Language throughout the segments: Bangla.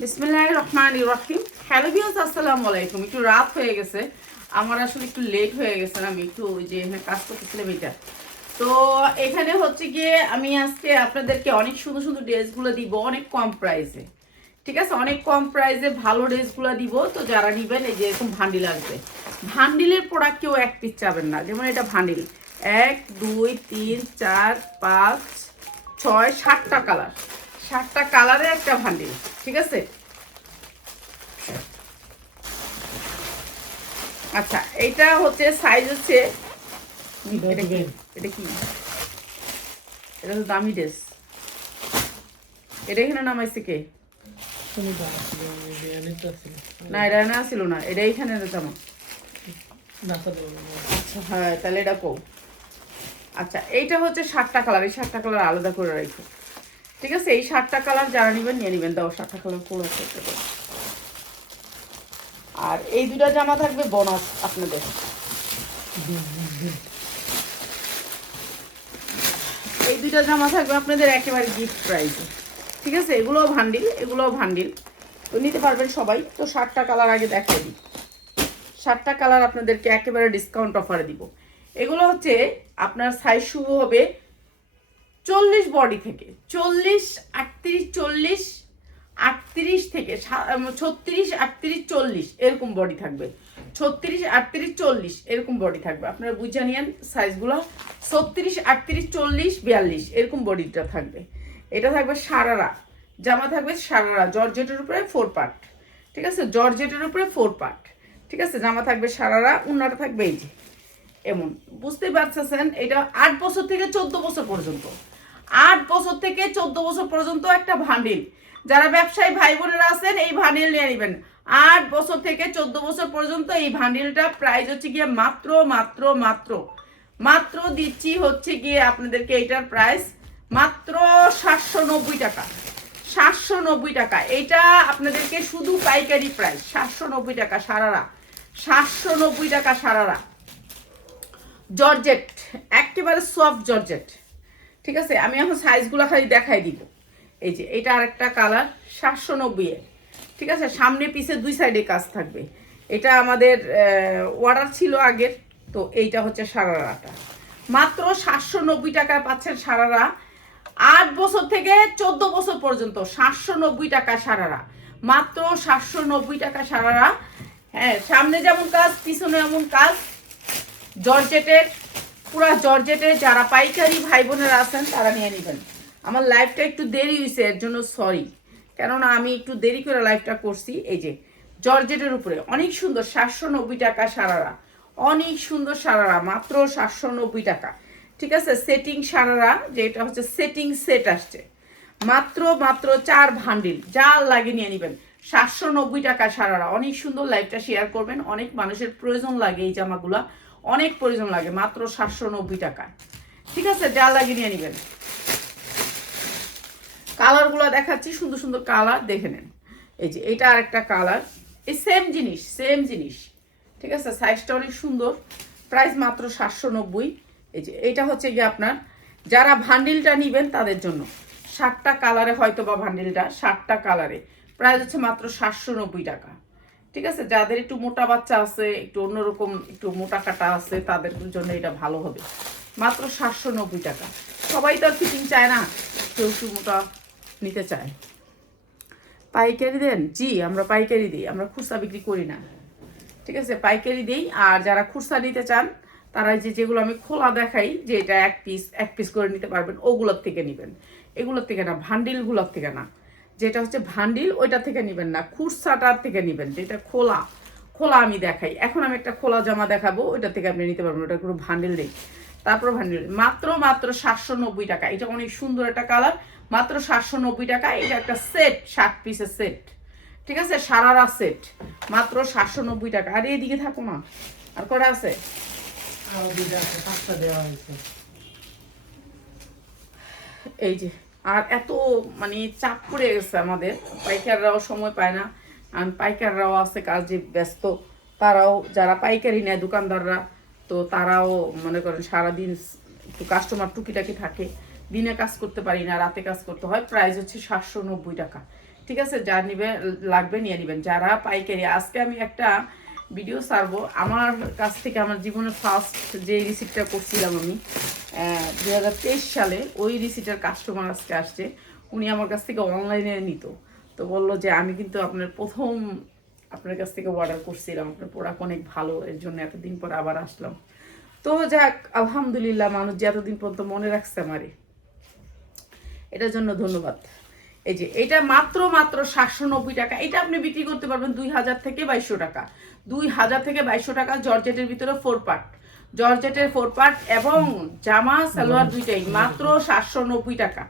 বিসমিল্লাহির রহমানির রহিম। হ্যালো ভিউয়ার্স, আসসালামু আলাইকুম। একটু রাত হয়ে গেছে, আমার আসলে একটু লেট হয়ে গেছে, আমি একটু ওই যে এখানে কাজ করতেছিলাম এটা। তো এখানে হচ্ছে গিয়ে আমি আজকে আপনাদেরকে অনেক সুন্দর সুন্দর ড্রেসগুলো দিব অনেক কম প্রাইসে। ঠিক আছে, অনেক কম প্রাইসে ভালো ড্রেসগুলো দিব। তো যারা নেবেন এই যে এরকম ভান্ডিল আসবে, ভান্ডিলের প্রোডাক্ট কেউ এক পিস চাবেন না। যেমন এটা ভান্ডিল 1 2 3 4 5 6 7টা কালার, 7টা কালারের একটা ভান্ডিল। ঠিক আছে, আচ্ছা এইটা হচ্ছে সাইজ হচ্ছে, এটা কি এটা কি এটা তো দামি ড্রেস। এটা এখানে নামাইছে কে? না এটা না ছিল না, এটা এইখানে জামা। আচ্ছা হ্যাঁ, তাহলে এটা কো। আচ্ছা এইটা হচ্ছে 7টা কালার, এই 7টা কালার আলাদা করে রাখো। ঠিক আছে, এই 7টা কালার যারা নেবেন নিয়ে নেবেন। দাও 7টা কালার করে করতে দাও। আর এই দুটা জামা থাকবে বোনাস আপনাদের। এই দুইটা জামা থাকবে আপনাদের একেবারে গিফট প্রাইসে। ঠিক আছে, এগুলোও ভান্ডিল, এগুলোও ভান্ডিল, তো নিতে পারবেন সবাই। তো 7টা কালার আগে দেখিয়ে দিই, 7টা কালার আপনাদেরকে একেবারে ডিসকাউন্ট অফারে দিব। এগুলো হচ্ছে আপনার সাইজ শুরু হবে 40 বডি থেকে, 40 38 40 38 থেকে 36 38 40 এরকম বডি থাকবে। 36 38 40 এরকম বডি থাকবে, আপনারা বুঝে নিয়েন সাইজগুলো। 36 38 40 42 এরকম বডিটা থাকবে। এটা থাকবে সারারা, জামা থাকবে সারারা, জর্জেটের উপরে 4 পার্ট। ঠিক আছে, জর্জেটের উপরে 4 পার্ট। ঠিক আছে, জামা থাকবে সারারা, উন্নাটা থাকবে এই যে এমন। বুঝতেই পারছেন, এটা 8 বছর থেকে 14 বছর পর্যন্ত, 8 বছর থেকে 14 বছর পর্যন্ত একটা ভান্ডিল। যারা ব্যবসায়ী ভাই বোনেরা আছেন এই ভান্ডিল নিয়ে নেবেন। 8 বছর থেকে 14 বছর পর্যন্ত এই ভান্ডিলটা প্রাইস হচ্ছে গিয়ে মাত্র মাত্র মাত্র মাত্র দিচ্ছি হচ্ছে গিয়ে আপনাদেরকে এইটার প্রাইস মাত্র 790 টাকা। 790 টাকা, এইটা আপনাদেরকে শুধু পাইকারি প্রাইস 790 টাকা সারারা, 790 টাকা সারারা। জর্জেট, একেবারে সফট জর্জেট। ঠিক আছে, আমি এখন সাইজগুলো খালি দেখাই দিব। এই যে এটা আরেকটা কালার 790 এর। ঠিক আছে, সামনে পিছে দুই সাইডে কাজ থাকবে। এটা আমাদের অর্ডার ছিল আগের, তো এইটা হচ্ছে সারারাটা। মাত্র 790 টাকায় পাচ্ছেন সারারা। 8 বছর থেকে 14 বছর পর্যন্ত 790 টাকা সারারা, মাত্র 790 টাকা সারারা। হ্যাঁ, সামনে যেমন কাজ পিছনে এমন কাজ, জর্জেটের, পুরা জর্জেটের। যারা পাইকারি ভাই বোনেরা আছেন তারা নিয়ে নেবেন। আমার লাইফটা একটু দেরি হয়েছে, এর জন্য সরি, কেননা আমি একটু দেরি করে লাইফটা করছি। এই যে জর্জেটের উপরে অনেক সুন্দর 790 টাকা সারারা, অনেক সুন্দর সারারা, মাত্র 790 টাকা। ঠিক আছে, সেটিং সারারা, যেটা হচ্ছে সেটিং সেট আসছে, মাত্র মাত্র 4 ভান্ডিল, যা লাগে নিয়ে নেবেন। 790 টাকা সারারা, অনেক সুন্দর। লাইফটা শেয়ার করবেন, অনেক মানুষের প্রয়োজন লাগে এই জামাগুলা, অনেক প্রয়োজন লাগে, মাত্র 790 টাকা। ঠিক আছে, যা লাগে নিয়ে নেবেন। কালারগুলো দেখাচ্ছি, সুন্দর সুন্দর কালার দেখে নেন। এই যে এটা আরেকটা কালার, এই সেম জিনিস সেম জিনিস। ঠিক আছে, সাইজটা অনেক সুন্দর, প্রাইস মাত্র 790। এই যে এটা হচ্ছে গিয়ে আপনার যারা ভান্ডিলটা নেবেন তাদের জন্য। 7টা কালারে হয়তো বা ভান্ডিলটা 7টা কালারে, প্রাইস হচ্ছে মাত্র 790 টাকা। ঠিক আছে, যাদের একটু মোটা বাচ্চা আছে, একটু অন্যরকম একটু মোটা কাটা আছে, তাদের জন্য এটা ভালো হবে। মাত্র 790 টাকা। সবাই তো আর ফিটিং চায় না, কেউ একটু মোটা নিতে চায়। পাইকারি দেন? জি, আমরা পাইকারি দিই, আমরা খুচরা বিক্রি করি না। ঠিক আছে, পাইকারি দিই। আর যারা খুচরা নিতে চান তারা যেগুলো আমি খোলা দেখাই, যে এটা এক পিস করে নিতে পারবেন, ওগুলোর থেকে নেবেন। এগুলোর থেকে না, ভান্ডিলগুলোর থেকে না। যেটা হচ্ছে ভান্ডিল ওইটা থেকে নেবেন না, খুচরাটার থেকে নেবেন, যেটা খোলা খোলা আমি দেখাই। এখন আমি একটা খোলা জামা দেখাবো, ওইটা থেকে আপনি নিতে পারবেন, ওটা কোনো ভান্ডিল নেই। তারপর ভান্ডিল মাত্র মাত্র 790 টাকা। এটা অনেক সুন্দর একটা কালার, মাত্র 790 টাকা। এটা একটা সেট, 7 পিসের সেট। ঠিক আছে, সারারা সেট, মাত্র 790 টাকা। আর এইদিকে থাকো না, আর কটা আছে? এই যে, আর এত মানে চাপ পড়ে গেছে আমাদের, পাইকাররাও সময় পায় না, আর পাইকাররাও আছে কাজে ব্যস্ত। তারাও যারা পাইকারি নেয় দোকানদাররা, তো তারাও মনে করেন সারাদিন একটু কাস্টমার টুকিটাকি থাকে, দিনে কাজ করতে পারি না, রাতে কাজ করতে হয়। প্রাইস হচ্ছে 790 টাকা। ঠিক আছে, যা নিবে লাগবে নিয়ে নেবেন যারা পাইকারি। আজকে আমি একটা ভিডিও ছাড়বো আমার কাছ থেকে, আমার জীবনের ফার্স্ট যে রিসিপ্টটা করছিলাম আমি 2023 সালে, ওই রিসিপ্টের কাস্টমার আজকে আসছে। উনি আমার কাছ থেকে অনলাইনে নিত, তো বললো যে আমি কিন্তু আপনার প্রথম আপনার কাছ থেকে অর্ডার করছিলাম, আপনার প্রোডাক্ট অনেক ভালো, এর জন্য এতদিন পর আবার আসলাম। তো যাক, আলহামদুলিল্লাহ, মানুষ যে এতদিন পর্যন্ত মনে রাখছে আমারে, এটার জন্য ধন্যবাদ। এই যে এটা মাত্র 790 টাকা। এটা আপনি বিক্রি করতে পারবেন 2000 থেকে 2200 টাকা। 2000 থেকে 2200 টাকা। জর্জেটের ভিতরে 4 পার্ট, জর্জেটের 4 পার্ট এবং জামা সালোয়ার দুইটাই মাত্র 790 টাকা।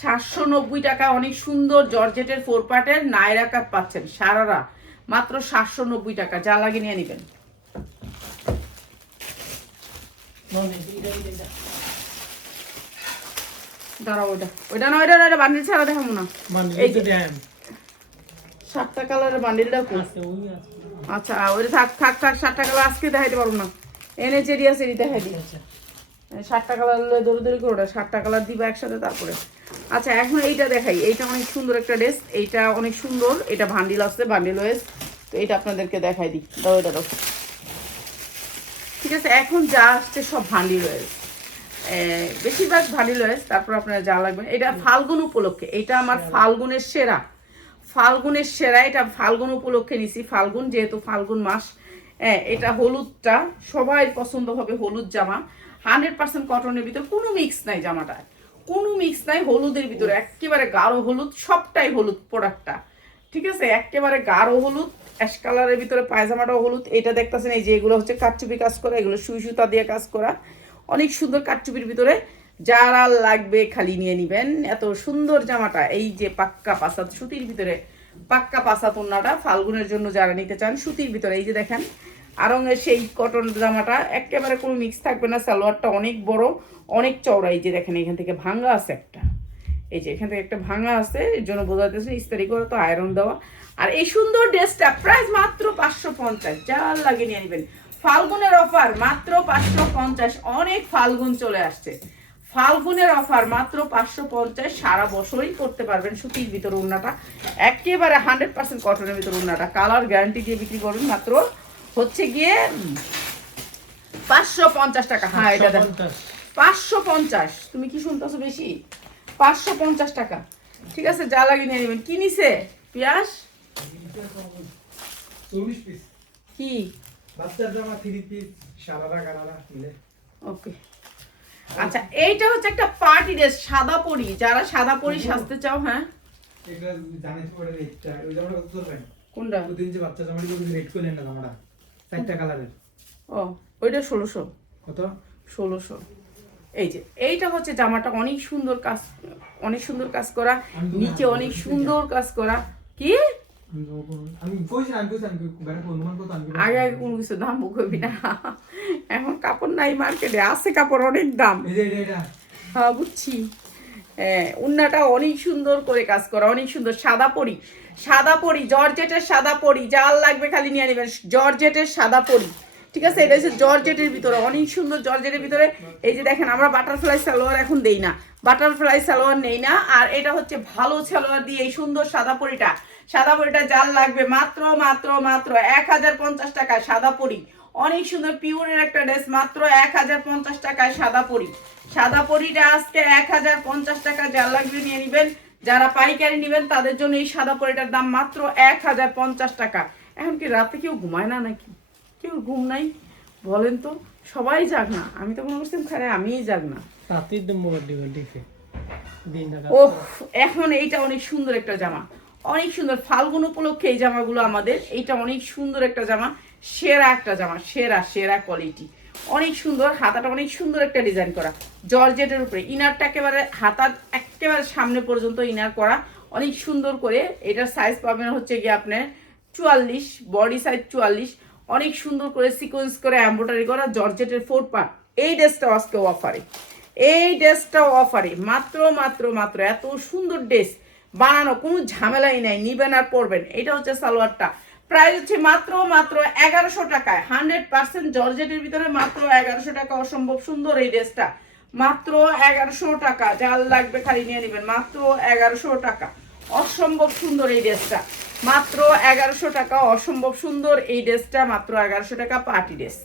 790 টাকা অনেক সুন্দর জর্জেটের 4 পার্টের নায়রা কাট পাচ্ছেন সারারা, মাত্র 790 টাকা। যা লাগে নিয়ে নেবেন। দাঁড়াও, ওইটা না, ওইটা বান্ডিল ছাড়া দেখাবো না। এই যে 7টা কালারের বান্ডিলটা কই? আচ্ছা, ওইটা থাক থাক থাক। 7টা কালার আজকে দেখাইতে পারবো না, এনে চেরি আছে, দেখাই দিই। 7টা কালার দৌড়ি দৌড়ি করে 7টা কালার দিবা একসাথে, তারপরে। আচ্ছা, এখন এইটা দেখাই। এইটা অনেক সুন্দর একটা ড্রেস, এইটা অনেক সুন্দর। এটা বান্ডিল আছে, বান্ডিল ওয়েস। তো এটা আপনাদেরকে দেখাই দিই। দাও এটা দাও। ঠিক আছে, এখন যা আসছে সব বান্ডিল ওয়েস, বেশিরভাগ বান্ডিল ওয়েস। তারপর আপনারা যা লাগবে, এটা ফাল্গুন উপলক্ষে, এটা আমার ফাল্গুনের সেরা, ফাল্গুনের সেরা। এটা ফাল্গুন উপলক্ষে নিছি, ফাল্গুন যেহেতু ফাল্গুন মাস। এটা হলুদটা সবাই পছন্দ হবে, হলুদ জামা 100% কটনের ভিতর, কোনো মিক্স নাই জামাটা, কোনো মিক্স নাই। হলুদের ভিতরে একেবারে গাঢ় হলুদ, সবটাই হলুদ প্রোডাক্টটা। ঠিক আছে, একেবারে গাঢ় হলুদ, অ্যাশ কালারের ভিতরে পায়জামাটাও হলুদ। এটা দেখতেছেন, এই যে এগুলো হচ্ছে কাটচুপি কাজ করা, এগুলো সুই সুতা দিয়ে কাজ করা, অনেক সুন্দর কাটচুপির ভিতরে। যারা লাগবে খালি নিয়ে নিবেন। এত সুন্দর জামাটা, এই যে পাক্কা পাসাত সুতির ভিতরে, পাক্কা পাসাত ওন্নাটা ফাল্গুনের জন্য যারা নিতে চান, সুতির ভিতরে। এই যে দেখেন আরঙের সেই কটন জামাটা, একেবারে কোনো মিক্স থাকবে না। সালোয়ারটা অনেক বড়, অনেক চওড়া। এই যে দেখেন এখান থেকে ভাঙা আছে একটা, এই যে এখান থেকে একটা ভাঙা আছে, এর জন্য বোঝা যাচ্ছে ইস্তারি করে তো আয়রন দেওয়া। আর এই সুন্দর ড্রেসটা প্রাইস মাত্র 550। যার লাগে নিয়ে নেবেন। ফাল্গুনের অফার মাত্র 550। অনেক ফাল্গুন চলে আসছে, ফাল্গুনের অফার মাত্র 550। সারা বছরই করতে পারবেন। সুতির ভিতর ওড়নাটা একেবারে 100% কটনের ভিতর ওড়নাটা, কালার গ্যারান্টি দিয়ে বিক্রি করবেন মাত্র হচ্ছে গিয়ে 550 টাকা। হ্যাঁ, এটা দেখো 550। তুমি কি শুনতেছো বেশি? 550 টাকা। ঠিক আছে, যা লাগে নিয়ে নেবেন। কি নিছে পিয়াস? 40 পিস কি বাচ্চার জামা 3 পিস সারারা গারারা মিলে। ওকে, আচ্ছা, এইটা হচ্ছে একটা পার্টি ড্রেস, সাদা পরি। যারা সাদা পরি সাজতে চাও, হ্যাঁ এটা জানিস পড়ে রেটটা, ওই জামাটা কত চলবে? কোনটা? ওদিন যে বাচ্চা জামাটি কত রেট করে না জামাটা 4টা কালারের। ও, ওইটা 1600। কত? 1600। এই যে এইটা হচ্ছে জামাটা, অনেক সুন্দর কাজ, অনেক সুন্দর কাজ করা, নিচে অনেক সুন্দর কাজ করা। কি আমি কইছি আমি বেটা অনুমান কত আমি আগে আগে কোনো কিছু দাম কইবি না। এখন কাপড় নাই মার্কেটে, আছে কাপড় অনেক দাম। এই যে এটা হ্যাঁ, বুঝছি। উন্নাটা অনেক সুন্দর করে কাজ করা, অনেক সুন্দর। সাদা পরি, সাদা পরি, জর্জেটের সাদা পরি। যার লাগবে খালি নিয়ে নেবেন, জর্জেটের সাদা পরি। ঠিক আছে, এটা হচ্ছে জর্জেটের ভিতরে, অনেক সুন্দর জর্জেটের ভিতরে। এই যে দেখেন, আমরা বাটারফ্লাই সালোয়ার এখন দেই না, বাটারফ্লাই সালোয়ার নেই না। আর এটা হচ্ছে ভালো সালোয়ার দিয়ে এই সুন্দর সাদা পরিটা, সাদা পরিটা যার লাগবে মাত্র মাত্র মাত্র 1050 টাকায় সাদা পরি। অনেক সুন্দর পিওরের একটা ড্রেস, মাত্র 1050 টাকায় সাদা পরি। সাদা পরিটা আজকে 1050 টাকা। যার লাগবে নিয়ে নেবেন। যারা পাইকারি নেবেন তাদের জন্য এই সাদা পরিটার দাম মাত্র 1050 টাকা। এখন কি রাতে কেউ ঘুমায় না নাকি? কেউ ঘুম নাই বলেন তো? সবাই জাগ না? আমি তো মনে করছিলাম খারে আমিই জাগ না। ও, এখন এইটা অনেক সুন্দর একটা জামা, অনেক সুন্দর। ফাল্গুন উপলক্ষে এই জামাগুলো আমাদের, এইটা অনেক সুন্দর একটা জামা, সেরা একটা জামা, সেরা সেরা কোয়ালিটি, অনেক সুন্দর। হাতাটা অনেক সুন্দর একটা ডিজাইন করা, জর্জেটের উপরে। ইনারটা একেবারে হাতার একেবারে সামনে পর্যন্ত ইনার করা, অনেক সুন্দর করে। এটার সাইজ পাবেন হচ্ছে গিয়ে আপনার 44, বডি সাইজ 44। অনেক সুন্দর করে সিকোয়েন্স করে এমব্রয়ডারি করা, জর্জেটের 4 পার্ট। এই ড্রেসটাও আজকে অফারে, এই ড্রেসটাও অফারে মাত্র মাত্র মাত্র। এত সুন্দর ড্রেস বানানো, কোনো ঝামেলাই নাই, নিবেন আর পরবেন। এটা হচ্ছে সালোয়ারটা, প্রাইস হচ্ছে মাত্র মাত্র 1100 টাকায়। 100% জর্জেটের ভিতরে মাত্র 1100 টাকা। অসম্ভব সুন্দর এই ড্রেসটা, মাত্র 1100 টাকা। যার লাগবে খালি নিয়ে নেবেন, মাত্র 1100 টাকা। অসম্ভব সুন্দর এই ড্রেসটা, মাত্র 1100 টাকা। অসম্ভব সুন্দর এই ড্রেসটা, মাত্র 1100 টাকা, পার্টি ড্রেস।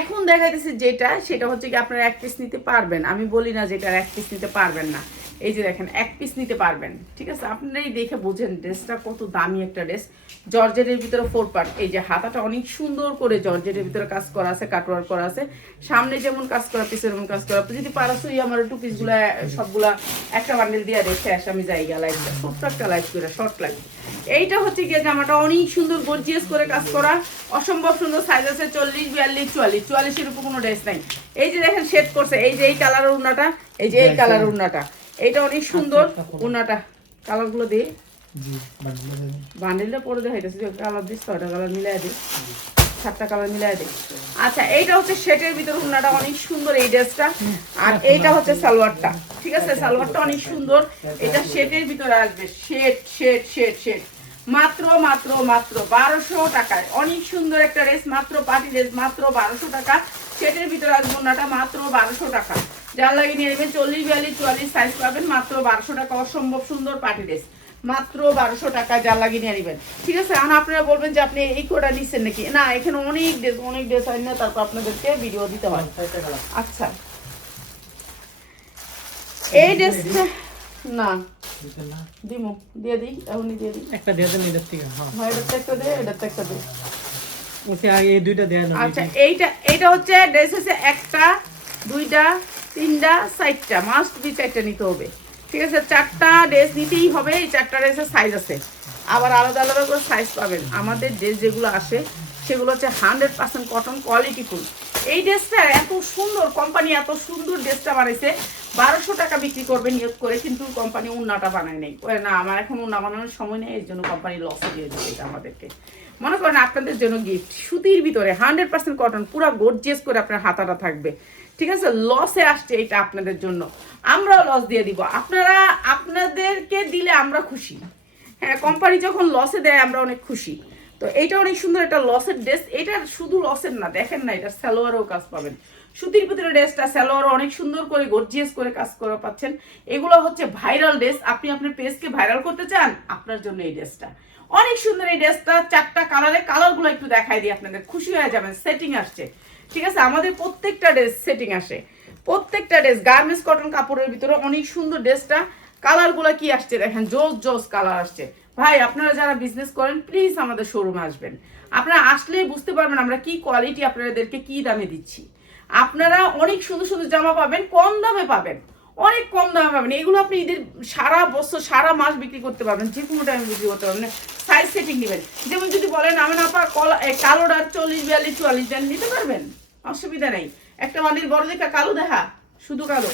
এখন দেখাইতেছি যেটা, সেটা হচ্ছে কি আপনারা এক পিস নিতে পারবেন, আমি বলি না যেটা এক পিস নিতে পারবেন না। এই যে দেখেন এক পিস নিতে পারবেন, ঠিক আছে। আপনারাই দেখে বোঝেন ড্রেসটা কত দামি একটা ড্রেস। জর্জেটের ভিতরে 4 পার্ট। এই যে হাতাটা অনেক সুন্দর করে জর্জেটের ভিতরে কাজ করা আছে, কাটওয়ার্ক করা আছে। সামনে যেমন কাজ করা, পিছের যেমন কাজ করা। আপনি যদি পারাসই আমার একটু পিসগুলা সবগুলা একটা বান্ডেল দিয়ে রেখে আসে, আমি জায়গা লাইটটা ছোট্ট একটা লাইট করে শর্ট লাগে। এইটা হচ্ছে গিয়ে জামাটা অনেক সুন্দর গর্জিয়াস করে কাজ করা, অসম্ভব সুন্দর। সাইজ আছে 40, 42, 44। 44-এর উপর কোনো ড্রেস নাই। এই যে দেখেন শেড করছে, এই যে এই কালারের উন্নাটা, এই যে এই কালারের উন্নাটা, এইটা অনেক সুন্দর উন্নাটা। কালারগুলো দিয়ে বান্ডেলটা পরে দেখাইতেছে, কালার দিস 6টা কালার মিলাই দিই, 7টা কালার মিলাই দিই। আচ্ছা, এইটা হচ্ছে শেডের ভিতরে উন্নাটা অনেক সুন্দর এই ড্রেসটা। আর এইটা হচ্ছে সালোয়ারটা, ঠিক আছে। সালোয়ারটা অনেক সুন্দর, এটা শেডের ভিতরে আসবে। শেড শেড শেড শেড, মাত্র মাত্র মাত্র 1200 টাকায়। অনেক সুন্দর একটা ড্রেস, মাত্র পার্টি ড্রেস, মাত্র 1200 টাকা। শেডের ভিতরে আসবে উন্নাটা, মাত্র 1200 টাকা। যার লাগে নিয়ে নেবেন 40, 42, 44 সাইজ পাবেন, মাত্র 1200 টাকা। অসম্ভব সুন্দর পার্টি ড্রেস, মাত্র 1200 টাকা। যার লাগে নিয়ে নেবেন, ঠিক আছে। এখন আপনারা বলবেন যে আপনি এই কোটা নিচ্ছেন নাকি, না এখানে অনেক ড্রেস হয় না, তারপর আপনাদেরকে ভিডিও দিতে হয়। আচ্ছা, এই ড্রেসটা না দিমু, দিয়ে দিই, এখনই দিয়ে দিই। একটা দিয়ে দেন এটার থেকে। হ্যাঁ, এটাতে একটা দে, এটাতে একটা দে। ওকে, আগে এই দুইটা দেন। আচ্ছা, এইটা হচ্ছে ড্রেস হচ্ছে 1টা 2টা 3টা 4টা, মাস্ট বি 4টা নিতে হবে, ঠিক আছে। 4টা ড্রেস নিতেই হবে। এই 4টা ড্রেসের সাইজ আছে, আবার আলাদা আলাদা করে সাইজ পাবেন। আমাদের ড্রেস যেগুলো আসে সেগুলো হচ্ছে 100% কটন, কোয়ালিটিফুল। এই ড্রেসটা এত সুন্দর, কোম্পানি এত সুন্দর ড্রেসটা বানাইছে। 1200 টাকা বিক্রি করবে নিয়োগ করে, কিন্তু কোম্পানি উন্নাটা বানায় নেই। না, আমার এখন উন্না বানানোর সময় নেই, এর জন্য কোম্পানি লসে দিয়ে দিবে এটা আমাদেরকে। মনে করেন আপনাদের জন্য গিফট, সুতির ভিতরে 100% কটন, পুরো গর্জিয়াস করে আপনার হাতাটা থাকবে, ঠিক আছে। লসে আসছে এটা আপনাদের জন্য, আমরাও লস দিয়ে দিব। আপনাদেরকে দিলে আমরা খুশি। হ্যাঁ, কোম্পানি যখন লসে দেয় আমরা অনেক খুশি। তো এইটা অনেক সুন্দর একটা লসের ড্রেস। এটা শুধু লসের না, দেখেন না, এটা সালোয়ারও কাজ পাবেন। সুতির ভিতরে ড্রেসটা সালোয়ারও অনেক সুন্দর করে গর্জিয়াস করে কাজ করা পাচ্ছেন। এগুলো হচ্ছে ভাইরাল ড্রেস। আপনি আপনার পেজকে ভাইরাল করতে চান, আপনার জন্য এই ড্রেসটা অনেক সুন্দর। এই ড্রেসটা 4টা কালারে, কালারগুলো একটু দেখাই দিই, আপনাদের খুশি হয়ে যাবেন। সেটিং আসছে, ঠিক আছে। আমাদের প্রত্যেকটা ড্রেস সেটিং আসে, প্রত্যেকটা ড্রেস গার্মেন্টস কটন কাপড়ের ভিতরে অনেক সুন্দর ড্রেসটা। কালারগুলো কি আসছে দেখেন, জোস জোস কালার আসছে। ভাই, আপনারা যারা বিজনেস করেন প্লিজ আমাদের শোরুমে আসবেন। আপনারা আসলেই বুঝতে পারবেন আমরা কি কোয়ালিটি আপনাদেরকে কি দামে দিচ্ছি। আপনারা অনেক সুন্দর সুন্দর জামা পাবেন, কম দামে পাবেন, অনেক কম দামে পাবেন। এগুলো আপনি ঈদের সারা বছর সারা মাস বিক্রি করতে পারবেন, যে কোনো টাইমে বিক্রি করতে পারবেন। সাইজ সেটিং নেবেন, যেমন যদি বলেন আমার আপা কালোটা 40, 42, 44 দেন, নিতে পারবেন, অসুবিধা নেই। একটা বান্ডিল বড় দেখা কালো দেখা, শুধু কালো,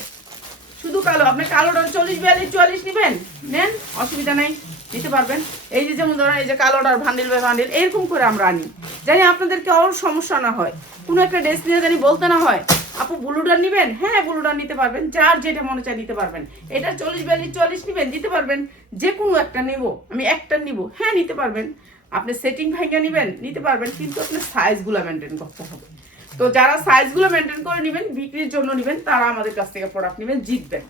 শুধু কালো। আপনি কালোটা 40, 42, 44 নেবেন, নেন, অসুবিধা নেই, নিতে পারবেন। এই যে যেমন ধরেন এই যে কালোটার বান্ডিল বাই বান্ডিল এরকম করে আমরা আনি, জানি আপনাদেরকে আর সমস্যা না হয়। কোনো একটা ড্রেস নিয়ে জানি বলতে না হয় আপু ব্লুটার নিবেন, হ্যাঁ ব্লুটার নিতে পারবেন, যার যেটা মনে চায় নিতে পারবেন। এটা 40, 42, 44 নিবেন, দিতে পারবেন। যে কোনো একটা নেব, আমি একটা নিব, হ্যাঁ নিতে পারবেন। আপনি সেটিং ভাইঙ্গা নিবেন, নিতে পারবেন, কিন্তু আপনার সাইজগুলো মেনটেন করতে হবে। তো যারা সাইজগুলো মেনটেন করে নেবেন, বিক্রির জন্য নেবেন, তারা আমাদের কাছ থেকে প্রোডাক্ট নেবেন, জিতবেন।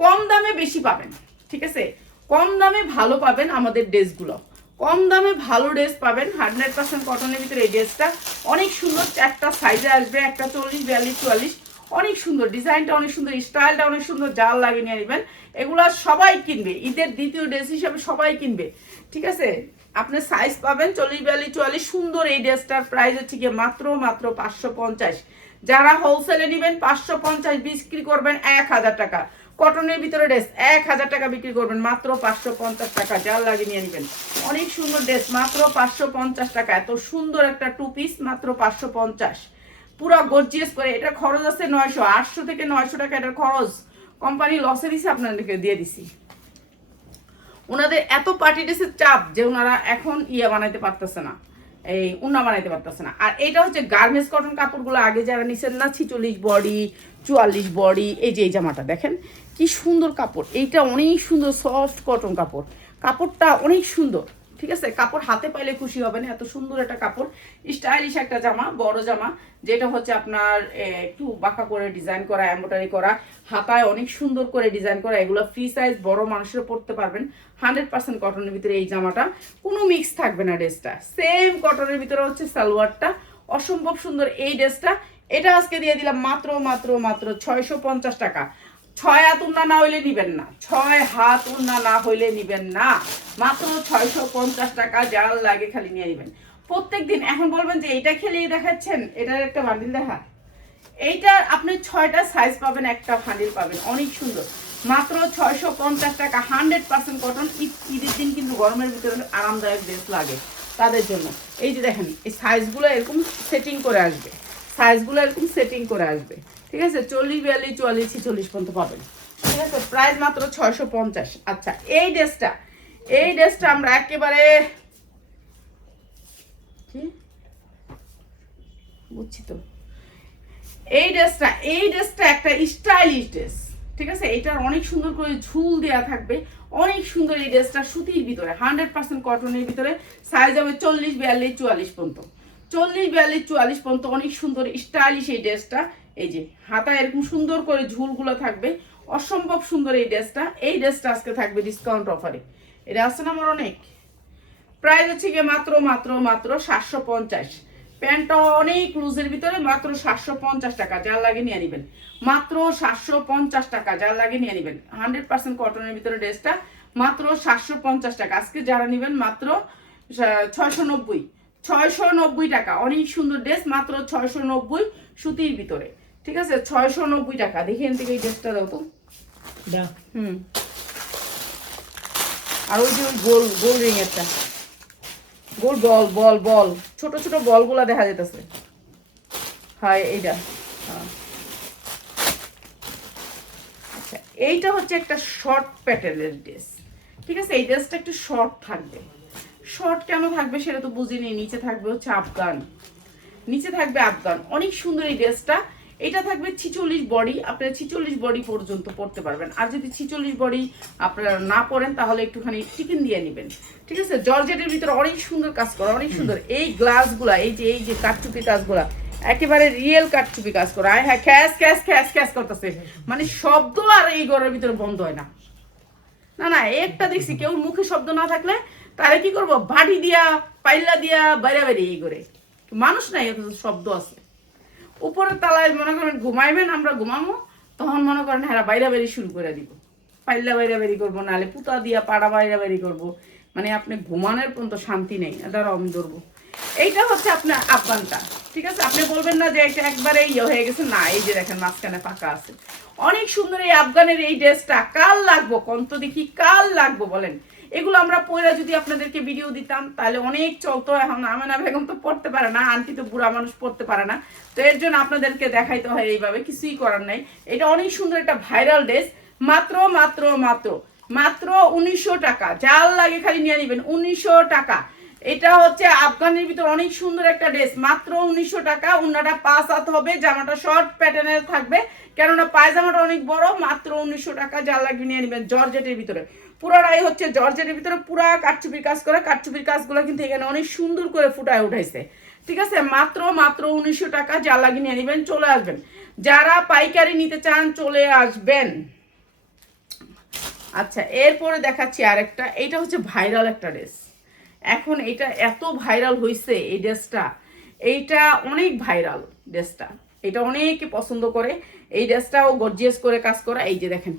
কম দামে বেশি পাবেন, ঠিক আছে। কম দামে ভালো পাবেন আমাদের ড্রেসগুলো, কম দামে ভালো ড্রেস পাবেন। 100% কটনের ভিতরে এই ড্রেসটা অনেক সুন্দর। 4টা সাইজে আসবে, একটা 40, 42, 44, অনেক সুন্দর। ডিজাইনটা অনেক সুন্দর, স্টাইলটা অনেক সুন্দর। জাল লাগিয়ে নিয়ে নেবেন, এগুলো সবাই কিনবে, ঈদের দ্বিতীয় ড্রেস হিসাবে সবাই কিনবে, ঠিক আছে। আপনি সাইজ পাবেন 40, 42, 44 সুন্দর। এই ড্রেসটার প্রাইস হচ্ছে গিয়ে মাত্র 550। যারা হোলসেলে নেবেন 550 বিক্রি করবেন 1000 টাকা। কটনের ভিতরে ড্রেস 1000 টাকা বিক্রি করবেন, মাত্র 550 টাকা। যার লাগে নিয়ে নেবেন, অনেক সুন্দর ড্রেস, মাত্র 550 টাকা। এত সুন্দর একটা 2 পিস, মাত্র 550, পুরো গর্জিয়াস করে। এটা খরচ আছে 900, 800 থেকে 900 টাকা এটার খরচ। কোম্পানি লসে দিছে, আপনাদেরকে দিয়ে দিছি। ওনাদের এত পার্টি ড্রেসের চাপ যে ওনারা এখন বানাইতে পারতেছে না, এই উন্না বানাইতে পারতেছে না। আর এটা হচ্ছে গার্মেন্টস কটন কাপড়গুলো আগে যারা নিছেন না, 46 বডি 44 বডি, এই যে এই জামাটা দেখেন কি সুন্দর কাপড়। এইটা অনেক সুন্দর সফট কটন কাপড়, কাপড়টা অনেক সুন্দর, ঠিক আছে, কাপড় হাতে পাইলে খুশি হবেন, এত সুন্দর একটা কাপড়, স্টাইলিশ একটা জামা, বড় জামা, যেটা হচ্ছে আপনার একটু বাঁকা করে ডিজাইন করা, এমব্রয়ডারি করা, হাতায় অনেক সুন্দর করে ডিজাইন করা, এগুলো ফ্রি সাইজ, বড় মানুষেরও পরতে পারবেন। 100% কটনের ভিতরে এই জামাটা, কোনো মিক্স থাকবে না ড্রেসটা, সেম কটনের ভিতরে হচ্ছে সালোয়ারটা, অসম্ভব সুন্দর এই ড্রেসটা। এটা আজকে দিয়ে দিলাম মাত্র মাত্র মাত্র 650 টাকা। 6 হাত উন্না না হইলে নিবেন না, 6 হাত উন্না না হইলে নিবেন না, মাত্র 650 টাকা, যার লাগে খালি নিয়ে নিবেন প্রত্যেকদিন। এখন বলবেন যে এইটা খেলেই দেখাচ্ছেন, এটার একটা বান্ডিল দেখা, এইটার আপনি 6টা সাইজ পাবেন, একটা বান্ডিল পাবেন, অনেক সুন্দর, মাত্র 650 টাকা, 100% কটন। ঈদের দিন কিন্তু গরমের ভিতরে আরামদায়ক ড্রেস লাগে তাদের জন্য। এই যে দেখেন, এই সাইজগুলো এরকম সেটিং করে আসবে, সাইজগুলো এরকম সেটিং করে আসবে, ঠিক আছে, 40, 42, 44, 46 পর্যন্ত পাবেন, ঠিক আছে, প্রাইস মাত্র 650। আচ্ছা, এই ড্রেসটা আমরা একেবারে কি বুঝছি তো, এই ড্রেসটা একটা স্টাইলিশ ড্রেস, ঠিক আছে, এটার অনেক সুন্দর করে ঝুল দেয়া থাকবে, অনেক সুন্দর এই ড্রেসটা, সুতির ভিতরে 100% কটনের ভিতরে, সাইজ হবে 40, 42, 44 পর্যন্ত, 40, 42, 44 পর্যন্ত, অনেক সুন্দর স্টাইলিশ এই ড্রেসটা। এই যে হাতায় এরকম সুন্দর করে ঝুলগুলো থাকবে, অসম্ভব সুন্দর এই ড্রেসটা। এই ড্রেসটা আজকে থাকবে ডিসকাউন্ট অফারে, এটা আসছে না আমার অনেক, প্রাইস হচ্ছে গিয়ে মাত্র মাত্র মাত্র 750। প্যান্টটা অনেক লুজের ভিতরে, মাত্র 750 টাকা, যার লাগে নিয়ে নেবেন, মাত্র 750 টাকা, যার লাগে নিয়ে নেবেন। 100% কটনের ভিতরে ড্রেসটা মাত্র 750 টাকা, আজকে যারা নেবেন মাত্র 690 টাকা, অনেক সুন্দর ড্রেস, মাত্র 690 সুতির ভিতরে, ঠিক আছে, 690 টাকা। দেখি এখান থেকে এই ড্রেসটা দাও তো, আর ওই যে ওই গোল গোল রিং একটা, গোল বল বল বল, ছোট ছোট বলগুলা দেখা যেতেছে, হ্যাঁ এইটা, আচ্ছা, এইটা হচ্ছে একটা শর্ট প্যাটার্নের ড্রেস, ঠিক আছে, এই ড্রেসটা একটু শর্ট থাকবে। শর্ট কেন থাকবে সেটা তো বুঝিনি, নিচে থাকবে হচ্ছে আফগান, নিচে থাকবে আফগান, অনেক সুন্দর এই ড্রেসটা। এটা থাকবে 46 বডি, আপনারা 46 বডি পর্যন্ত পড়তে পারবেন। আর যদি 46 বডি আপনারা না পড়েন তাহলে একটুখানি টিফিন দিয়ে নেবেন, ঠিক আছে। জর্জেটের ভিতরে অনেক সুন্দর কাজ করা, অনেক সুন্দর এই গ্লাসগুলা, এই যে কাঠচুপি কাজগুলা, একেবারে রিয়েল কাঠচুপি কাজ করা, হ্যাঁ, খ্যাস খ্যাস খ্যাস খ্যাস করতেছে, মানে শব্দ আর এই ঘরের ভিতরে বন্ধ হয় না। না না, একটা দেখছি কেউ মুখে শব্দ না থাকলে তারা কি করবো, বাড়ি দিয়া পাইলা দিয়া বাইরে বাইরে এই করে, মানুষ নাই অথচ শব্দ আছে। উপরের তালায় মনে করেন ঘুমাইবেন, আমরা ঘুমাবো, তখন মনে করেন হ্যাঁ বাইরে বেরি শুরু করে দিব, পাইলা বাইরে বেরি করবো, নাহলে পুতা দিয়া পাড়া বাইরে বেরি করবো, মানে আপনি ঘুমানোর পর্যন্ত শান্তি নেই। এটা আমি ধরবো, এইটা হচ্ছে আপনার আফগানটা, ঠিক আছে। আপনি বলবেন না যে এটা একবারে ইয়ে হয়ে গেছে, না, এই যে দেখেন মাঝখানে ফাঁকা আছে, অনেক সুন্দর এই আফগানের এই ড্রেসটা। কাল লাগবো কন্ত দেখি, কাল লাগবো বলেন, এগুলো আমরা পয়লা যদি আপনাদেরকে ভিডিও দিতাম তাহলে অনেক চলতো। এখন আমেনা বেগম তো পড়তে পারে না, আন্টি তো বুড়া মানুষ পড়তে পারে না, তো এর জন্য আপনাদেরকে দেখাইতে হয় এইভাবে, কিছুই করার নাই। এটা অনেক সুন্দর একটা ভাইরাল ড্রেস, মাত্র মাত্র মাত্র মাত্র 1900 টাকা, যার লাগে খালি নিয়ে নেবেন, 1900 টাকা। এটা হচ্ছে আফগানের ভিতর অনেক সুন্দর একটা ড্রেস, মাত্র 1900 টাকা। উন্নাটা 5 হাত হবে, জামাটা শর্ট প্যাটার্নের থাকবে, কেননা পায়জামাটা অনেক বড়, মাত্র 1900 টাকা, যার লাগবে নিয়ে নেবেন। জর্জেটের ভিতরে পুরোটাই হচ্ছে জর্জেটের ভিতরে পুরা কাঠচুপির কাজ করা, কাঠচুপির কাজগুলো কিন্তু এখানে অনেক সুন্দর করে ফুটায় উঠাইছে, ঠিক আছে, মাত্র মাত্র 1900 টাকা, যার লাগে নিয়ে নেবেন, চলে আসবেন। যারা পাইকারি নিতে চান চলে আসবেন। আচ্ছা, এরপরে দেখাচ্ছি আরেকটা, এইটা হচ্ছে ভাইরাল একটা ড্রেস, এখন এটা এত ভাইরাল হয়েছে এই ড্রেসটা, এইটা অনেক ভাইরাল ড্রেসটা, এটা অনেকে পছন্দ করে। এই ড্রেসটাও গর্জিয়াস করে কাজ করা, এই যে দেখেন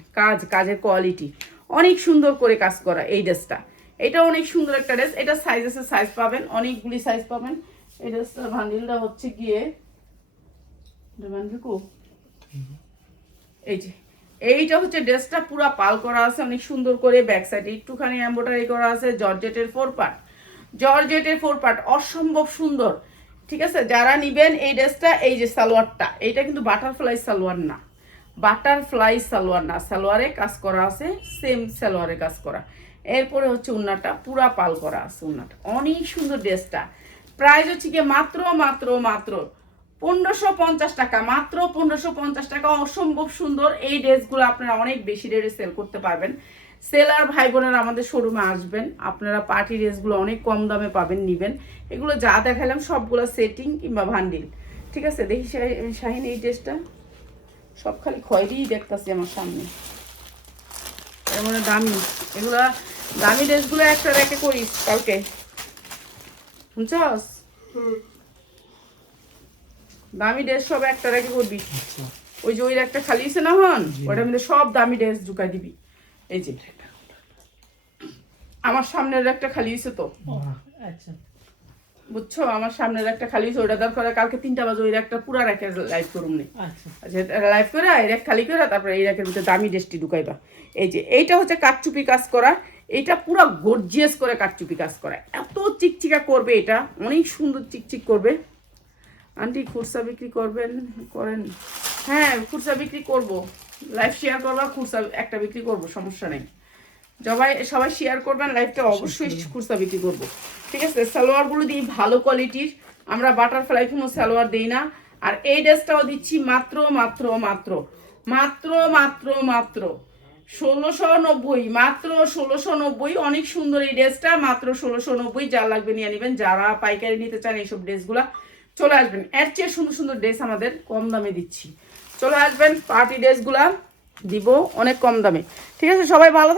কাজের কোয়ালিটি অনেক সুন্দর করে কাজ করা এই ড্রেসটা, এটা অনেক সুন্দর একটা ড্রেস। এটা সাইজ আছে, সাইজ পাবেন, অনেকগুলি সাইজ পাবেন। এই ড্রেসটার বান্ডিলটা হচ্ছে গিয়ে এই যে, এইটা হচ্ছে ড্রেসটা পুরা পাল করা আছে অনেক সুন্দর করে, ব্যাক সাইডে একটুখানি এমব্রয়ডারি করা আছে, জর্জেটের 4 পার্ট, জর্জেটের 4 পার্ট, অসম্ভব সুন্দর, ঠিক আছে। যারা নিবেন এই ড্রেসটা, এই যে সালোয়ারটা, এইটা কিন্তু বাটারফ্লাই সালোয়ার না, বাটারফ্লাই সালোয়ার না, সালোয়ারে কাজ করা আছে, সেম সালোয়ারে কাজ করা। এরপরে হচ্ছে উন্নাটা পুরা পাল করা আছে, উন্নাটা অনেক সুন্দর ড্রেসটা। প্রাইস হচ্ছে কি মাত্র মাত্র মাত্র 1550 টাকা, মাত্র 1550 টাকা। অসম্ভব সুন্দর এই ড্রেসগুলো আপনারা অনেক বেশি রেটে সেল করতে পারবেন। সেলার ভাই বোনেরা আমাদের শোরুমে আসবেন, আপনারা পার্টি ড্রেসগুলো অনেক কম দামে পাবেন, নিবেন। এগুলো যা দেখালাম সবগুলো সেটিং কিংবা ভান্ডিল, ঠিক আছে। দেখি শাহিন এই ড্রেসটা সব খালি খয়েরিই দেখতেছি আমার সামনে, এর মানে দামি। এগুলা দামি ড্রেসগুলো একটা রেখে করিস কালকে, বুঝছস? দামি ড্রেস সব একটা রেখে করবি। ওই যে ওই একটা খালি আছে না হন, ওটার মধ্যে সব দামি ড্রেস ঢুকাই দিবি। এই যে আমার সামনের একটা খালি হয়েছে তো, আচ্ছা বুঝছো, আমার সামনের একটা খালি হয়েছে, ওটা দরকার হয় কালকে 3টা বাজে ওই একটা পুরা রেখে লাইভ করুম নে। আচ্ছা আচ্ছা লাইভ করে এর এক খালি করে তারপরে এই রেখের ভিতরে দামি ড্রেসটি ঢুকাইবা। এই যে এইটা হচ্ছে কাটচুপি কাজ করা, এইটা পুরো গর্জিয়াস করে কাটচুপি কাজ করা, এত চিকচিকা করবে, এটা অনেক সুন্দর চিকচিক করবে। আন্টি খুরসা বিক্রি করবেন? করেন, হ্যাঁ খুরসা বিক্রি করব, লাইভ শেয়ার করবা, খুরসা একটা বিক্রি করব, সমস্যা নেই। সবাই সবাই শেয়ার করবেন লাইভটা, অবশ্যই খুরসা বিক্রি করব, ঠিক আছে। সালোয়ারগুলো দিই ভালো কোয়ালিটির, আমরা বাটারফ্লাই কোনো সালোয়ার দিই না। আর এই ড্রেসটাও দিচ্ছি মাত্র মাত্র মাত্র মাত্র মাত্র মাত্র 1690, মাত্র 1690। অনেক সুন্দর এই ড্রেসটা, মাত্র 1690। যা লাগবে নিয়ে নেবেন, যারা পাইকারি নিতে চান এইসব ড্রেসগুলা চলে আসবেন। এর চেয়ে সুন্দর সুন্দর ড্রেস আমাদের কম দামে দিচ্ছি, চলে আসবেন। পার্টি ড্রেসগুলা দিব অনেক কম দামে, ঠিক আছে। সবাই ভালো থাকবেন।